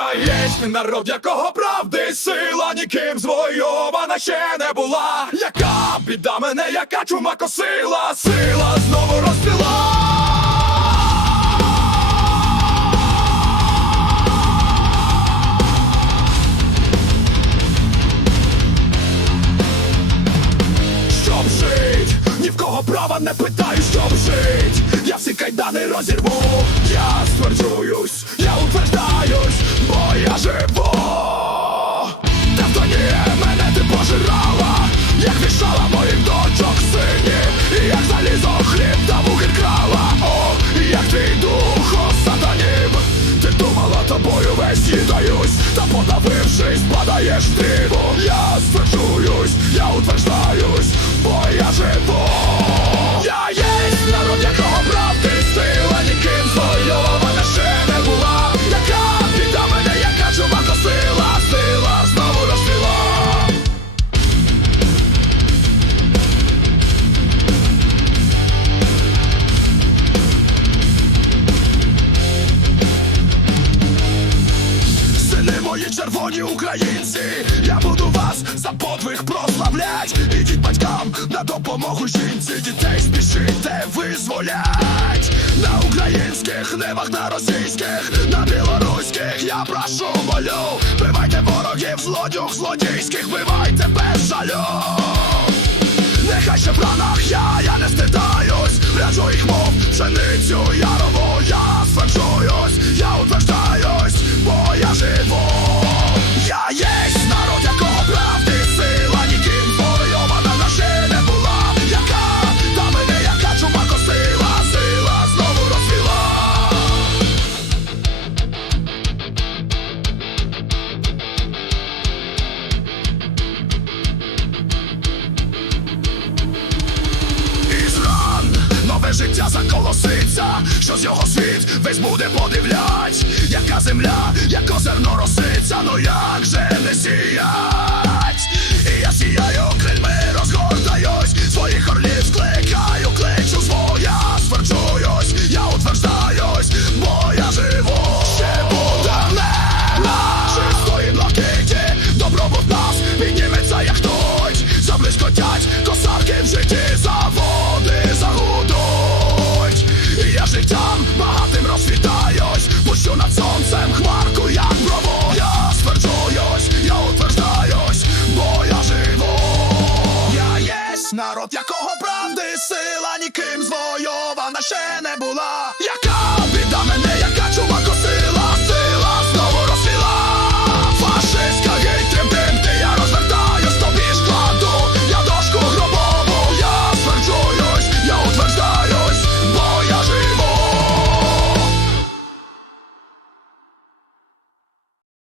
Я єсть народ, якого правди сила ніким звойована ще не була. Яка біда мене, яка чума косила, сила знову розпіла. Щоб жить, ні в кого права не питаю, щоб жить. Я всі кайдани розірву, я стверджуюсь, я утверждаюсь, бо я живу. Та в тоні мене ти пожирала, як вішала моїх дочок сині, і як залізо хліб та вугіль крала. О, як твій дух, о, сатанім. Ти думала тобою весь їдаюсь, та подавившись, падаєш в тріву. Я стверджуюсь, я утверждаюсь, червоні українці, я буду вас за подвиг прославлять. Ідіть батькам на допомогу жінці, дітей спішите визволять на українських нивах, на російських, на білоруських. Я прошу молю, бивайте ворогів, злодюг злодійських, бивайте без жалю. Нехай ще в ранах я, я не світ весь буде подивлять, яка земля, яко зерно якого правди сила ніким звойована ще не була. Яка біда мене, яка чувака?